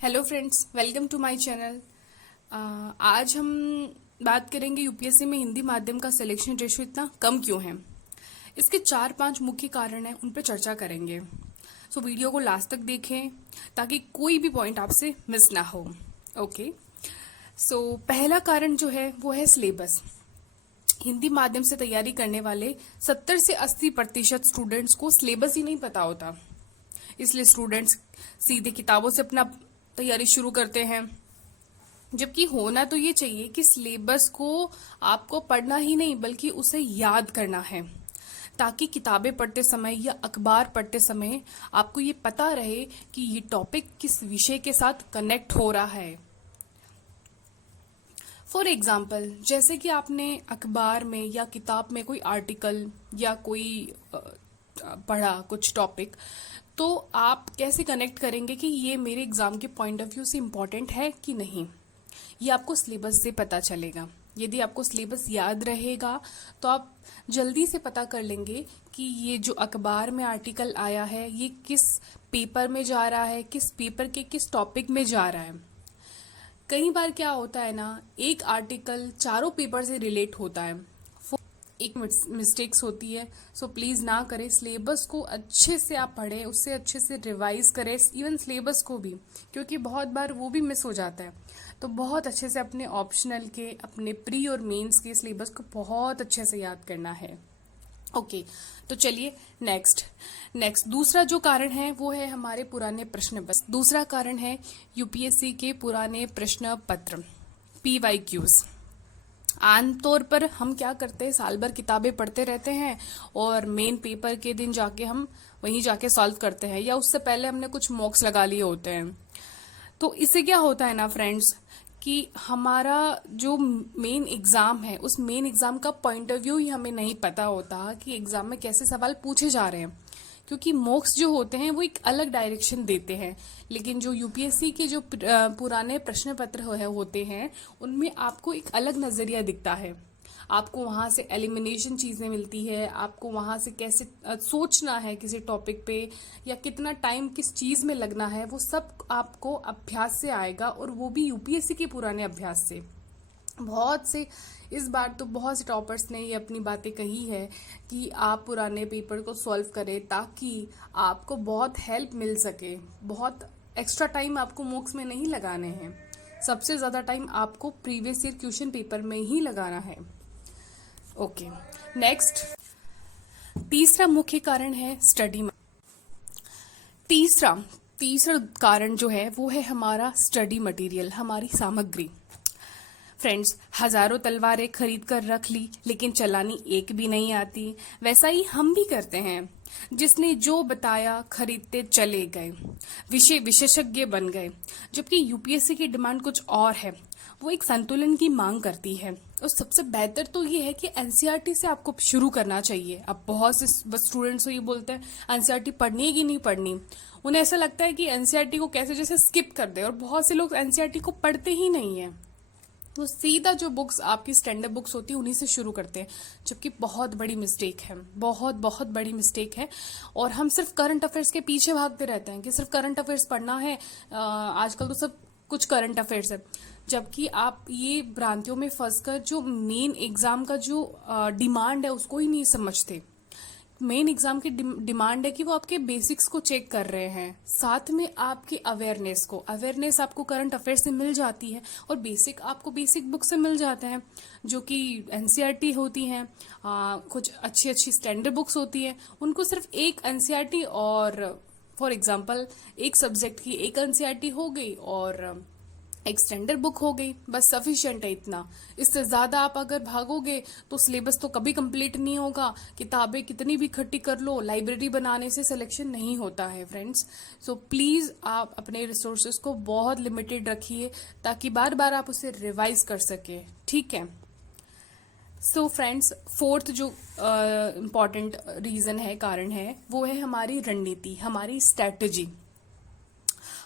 Hello friends, welcome to my channel. आज हम बात करेंगे यूपीएससी में हिंदी माध्यम का सिलेक्शन रेशियो इतना कम क्यों है। इसके 4-5 मुख्य कारण हैं, उन पर चर्चा करेंगे। सो वीडियो को लास्ट तक देखें ताकि कोई भी पॉइंट आपसे मिस ना हो। ओके। सो पहला कारण जो है वो है सिलेबस। हिंदी माध्यम से तैयारी करने वाले 70 से 80% स्टूडेंट्स को सिलेबस ही नहीं पता होता। इसलिए स्टूडेंट्स सीधे किताबों से अपना तैयारी शुरू करते हैं, जबकि होना तो ये चाहिए कि सिलेबस को आपको पढ़ना ही नहीं बल्कि उसे याद करना है, ताकि किताबें पढ़ते समय या अखबार पढ़ते समय आपको ये पता रहे कि ये टॉपिक किस विषय के साथ कनेक्ट हो रहा है। फॉर एग्जाम्पल, जैसे कि आपने अखबार में या किताब में कोई आर्टिकल या कोई पढ़ा कुछ टॉपिक, तो आप कैसे कनेक्ट करेंगे कि ये मेरे एग्जाम के पॉइंट ऑफ व्यू से इम्पोर्टेंट है कि नहीं। ये आपको सिलेबस से पता चलेगा। यदि आपको सिलेबस याद रहेगा तो आप जल्दी से पता कर लेंगे कि ये जो अखबार में आर्टिकल आया है ये किस पेपर में जा रहा है, किस पेपर के किस टॉपिक में जा रहा है। कई बार क्या होता है ना, एक आर्टिकल चारों पेपर से रिलेट होता है, एक मिस्टेक्स होती है। सो प्लीज़ ना करें। सिलेबस को अच्छे से आप पढ़ें, उससे अच्छे से रिवाइज करें, इवन सिलेबस को भी, क्योंकि बहुत बार वो भी मिस हो जाता है। तो बहुत अच्छे से अपने ऑप्शनल के, अपने प्री और मेंस के सिलेबस को बहुत अच्छे से याद करना है। ओके, तो चलिए नेक्स्ट दूसरा जो कारण है वो है हमारे पुराने प्रश्न पत्र। दूसरा कारण है यूपीएससी के पुराने प्रश्न पत्र, PYQs। आमतौर पर हम क्या करते हैं, साल भर किताबें पढ़ते रहते हैं और मेन पेपर के दिन जाके हम वहीं जाके सॉल्व करते हैं, या उससे पहले हमने कुछ मॉक्स लगा लिए होते हैं। तो इससे क्या होता है ना फ्रेंड्स, कि हमारा जो मेन एग्जाम है उस मेन एग्जाम का पॉइंट ऑफ व्यू ही हमें नहीं पता होता कि एग्जाम में कैसे सवाल पूछे जा रहे हैं, क्योंकि मॉक्स जो होते हैं वो एक अलग डायरेक्शन देते हैं। लेकिन जो यूपीएससी के जो पुराने प्रश्न पत्र होते हैं उनमें आपको एक अलग नजरिया दिखता है। आपको वहां से एलिमिनेशन चीजें मिलती है, आपको वहां से कैसे सोचना है किसी टॉपिक पे, या कितना टाइम किस चीज में लगना है, वो सब आपको अभ्यास से आएगा, और वो भी यूपीएससी के पुराने अभ्यास से। इस बार तो बहुत से टॉपर्स ने ये अपनी बातें कही है कि आप पुराने पेपर को सॉल्व करें ताकि आपको बहुत हेल्प मिल सके। बहुत एक्स्ट्रा टाइम आपको मॉक्स में नहीं लगाने हैं, सबसे ज्यादा टाइम आपको प्रीवियस ईयर क्वेश्चन पेपर में ही लगाना है। ओके, नेक्स्ट तीसरा मुख्य कारण है स्टडी। तीसरा कारण जो है वो है हमारा स्टडी मटेरियल, हमारी सामग्री। फ्रेंड्स, हजारों तलवारें खरीद कर रख ली लेकिन चलानी एक भी नहीं आती। वैसा ही हम भी करते हैं, जिसने जो बताया खरीदते चले गए, विषय विशेषज्ञ बन गए। जबकि यूपीएससी की डिमांड कुछ और है, वो एक संतुलन की मांग करती है। और सबसे बेहतर तो ये है कि एनसीईआरटी से आपको शुरू करना चाहिए। अब बहुत से स्टूडेंट्स ये बोलते हैं एनसीईआरटी पढ़नी है कि नहीं पढ़नी। उन्हें ऐसा लगता है कि एनसीईआरटी को कैसे जैसे स्किप कर दे, और बहुत से लोग एनसीईआरटी को पढ़ते ही नहीं है। तो सीधा जो बुक्स आपकी स्टैंडर्ड बुक्स होती है उन्हीं से शुरू करते हैं, जबकि बहुत बड़ी मिस्टेक है, बहुत बड़ी मिस्टेक है। और हम सिर्फ करंट अफेयर्स के पीछे भागते रहते हैं कि सिर्फ करंट अफेयर्स पढ़ना है। आजकल तो सब कुछ करंट अफेयर्स है, जबकि आप ये भ्रांतियों में फंसकर जो मेन एग्जाम का जो डिमांड है उसको ही नहीं समझते। मेन एग्जाम की डिमांड है कि वो आपके बेसिक्स को चेक कर रहे हैं, साथ में आपके अवेयरनेस आपको करंट अफेयर से मिल जाती है, और बेसिक आपको बेसिक बुक से मिल जाते हैं जो कि एनसीईआरटी होती हैं। कुछ अच्छी स्टैंडर्ड बुक्स होती हैं, उनको सिर्फ एक एनसीईआरटी और फॉर एग्जाम्पल एक सब्जेक्ट की एक एनसीईआरटी हो गई और एक स्टैंडर्ड बुक हो गई, बस सफिशिएंट है इतना। इससे ज्यादा आप अगर भागोगे तो सिलेबस तो कभी कंप्लीट नहीं होगा। किताबें कितनी भी इकट्ठी कर लो, लाइब्रेरी बनाने से सिलेक्शन नहीं होता है फ्रेंड्स। सो प्लीज आप अपने रिसोर्सेज को बहुत लिमिटेड रखिए ताकि बार बार आप उसे रिवाइज कर सके, ठीक है। सो फ्रेंड्स, फोर्थ जो इम्पॉर्टेंट रीजन है, कारण है, वो है हमारी रणनीति, हमारी स्ट्रैटेजी।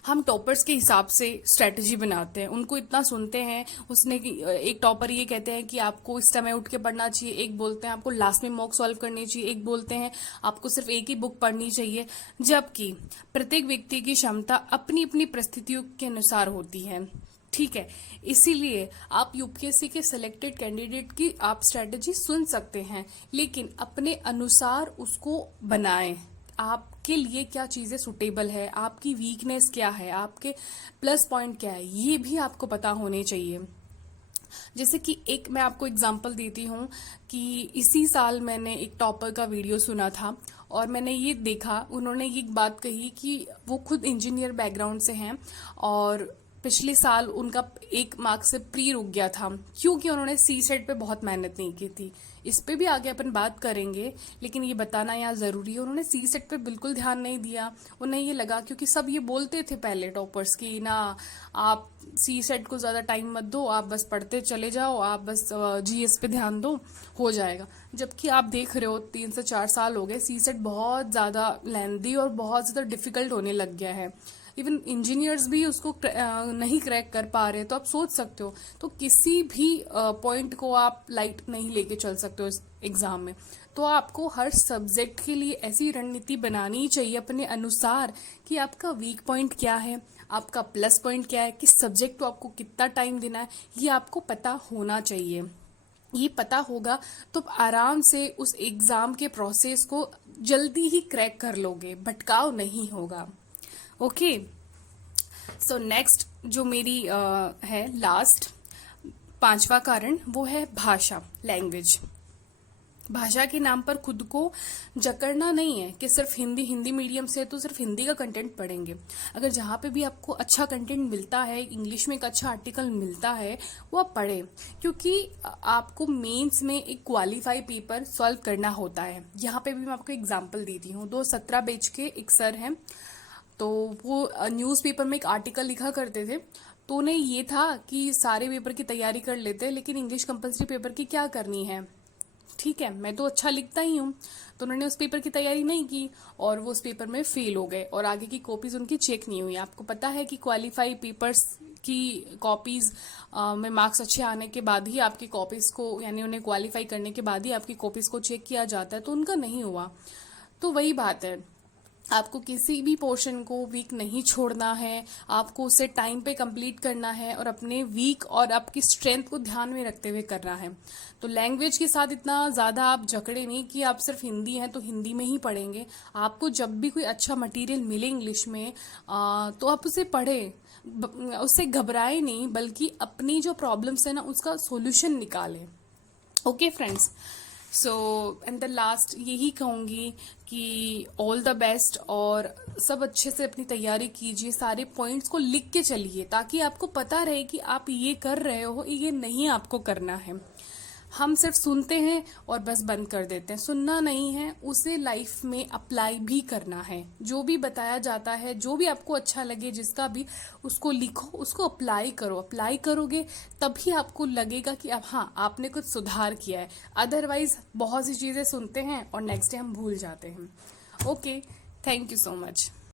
हम टॉपर्स के हिसाब से स्ट्रेटजी बनाते हैं, उनको इतना सुनते हैं। उसने एक टॉपर ये कहते हैं कि आपको इस समय उठ के पढ़ना चाहिए, एक बोलते हैं आपको लास्ट में मॉक सॉल्व करनी चाहिए, एक बोलते हैं आपको सिर्फ एक ही बुक पढ़नी चाहिए। जबकि प्रत्येक व्यक्ति की क्षमता अपनी अपनी परिस्थितियों के अनुसार होती है, ठीक है। इसीलिए आप यूपीएससी के सिलेक्टेड कैंडिडेट की आप स्ट्रेटजी सुन सकते हैं, लेकिन अपने अनुसार उसको बनाएं। आपके लिए क्या चीजें सुटेबल है, आपकी वीकनेस क्या है, आपके प्लस पॉइंट क्या है, ये भी आपको पता होने चाहिए। जैसे कि एक मैं आपको एग्जांपल देती हूँ कि इसी साल मैंने एक टॉपर का वीडियो सुना था और मैंने ये देखा, उन्होंने ये बात कही कि वो खुद इंजीनियर बैकग्राउंड से हैं और पिछले साल उनका एक मार्क्स से प्री रुक गया था क्योंकि उन्होंने सी सेट पे बहुत मेहनत नहीं की थी। इस पे भी आगे अपन बात करेंगे, लेकिन ये बताना यहाँ जरूरी है, उन्होंने सी सेट पे बिल्कुल ध्यान नहीं दिया। उन्हें ये लगा, क्योंकि सब ये बोलते थे पहले टॉपर्स की ना, आप सी सेट को ज्यादा टाइम मत दो, आप बस पढ़ते चले जाओ, आप बस जीएस पे ध्यान दो, हो जाएगा। जबकि आप देख रहे हो 3 से 4 साल हो गए, सी सेट बहुत ज्यादा लेंथी और बहुत ज्यादा डिफिकल्ट होने लग गया है। इवन इंजीनियर्स भी उसको नहीं क्रैक कर पा रहे, तो आप सोच सकते हो। तो किसी भी पॉइंट को आप लाइट नहीं लेके चल सकते हो इस एग्जाम में। तो आपको हर सब्जेक्ट के लिए ऐसी रणनीति बनानी चाहिए अपने अनुसार कि आपका वीक पॉइंट क्या है, आपका प्लस पॉइंट क्या है, किस सब्जेक्ट को आपको कितना टाइम देना है, ये आपको पता होना चाहिए। ये पता होगा तो आराम से उस एग्जाम के प्रोसेस को जल्दी ही क्रैक कर लोगे, भटकाव नहीं होगा। ओके, सो नेक्स्ट जो मेरी है लास्ट 5वां कारण, वो है भाषा, लैंग्वेज। भाषा के नाम पर खुद को जकड़ना नहीं है कि सिर्फ हिंदी मीडियम से है तो सिर्फ हिंदी का कंटेंट पढ़ेंगे। अगर जहाँ पे भी आपको अच्छा कंटेंट मिलता है, इंग्लिश में एक अच्छा आर्टिकल मिलता है, वो आप पढ़ें, क्योंकि आपको मेंस में एक क्वालिफाई पेपर सॉल्व करना होता है। यहाँ पे भी मैं आपको एग्जाम्पल देती हूँ। 17 बैच के एक सर हैं, तो वो न्यूज़पेपर में एक आर्टिकल लिखा करते थे। तो उन्हें ये था कि सारे पेपर की तैयारी कर लेते हैं, लेकिन इंग्लिश कंपलसरी पेपर की क्या करनी है, ठीक है, मैं तो अच्छा लिखता ही हूँ। तो उन्होंने उस पेपर की तैयारी नहीं की और वो उस पेपर में फेल हो गए और आगे की कॉपीज उनकी चेक नहीं हुई। आपको पता है कि क्वालिफाई पेपर्स की कॉपीज में मार्क्स अच्छे आने के बाद ही आपकी कॉपीज को, यानी उन्हें क्वालिफाई करने के बाद ही आपकी कॉपीज को चेक किया जाता है, तो उनका नहीं हुआ। तो वही बात है, आपको किसी भी पोर्शन को वीक नहीं छोड़ना है, आपको उसे टाइम पे कंप्लीट करना है और अपने वीक और आपकी स्ट्रेंथ को ध्यान में रखते हुए करना है। तो लैंग्वेज के साथ इतना ज़्यादा आप जकड़े नहीं कि आप सिर्फ हिंदी हैं तो हिंदी में ही पढ़ेंगे। आपको जब भी कोई अच्छा मटेरियल मिले इंग्लिश में तो आप उसे पढ़ें, उससे घबराए नहीं, बल्कि अपनी जो प्रॉब्लम्स है ना उसका सोल्यूशन निकालें। Okay friends, so and the last यही कहूँगी कि ऑल द बेस्ट, और सब अच्छे से अपनी तैयारी कीजिए, सारे पॉइंट्स को लिख के चलिए ताकि आपको पता रहे कि आप ये कर रहे हो, ये नहीं आपको करना है। हम सिर्फ सुनते हैं और बस बंद कर देते हैं। सुनना नहीं है, उसे लाइफ में अप्लाई भी करना है। जो भी बताया जाता है, जो भी आपको अच्छा लगे, जिसका भी, उसको लिखो, उसको अप्लाई करो। अप्लाई करोगे तभी आपको लगेगा कि अब हाँ आपने कुछ सुधार किया है। अदरवाइज बहुत सी चीजें सुनते हैं और नेक्स्ट डे हम भूल जाते हैं। Okay, thank you so much.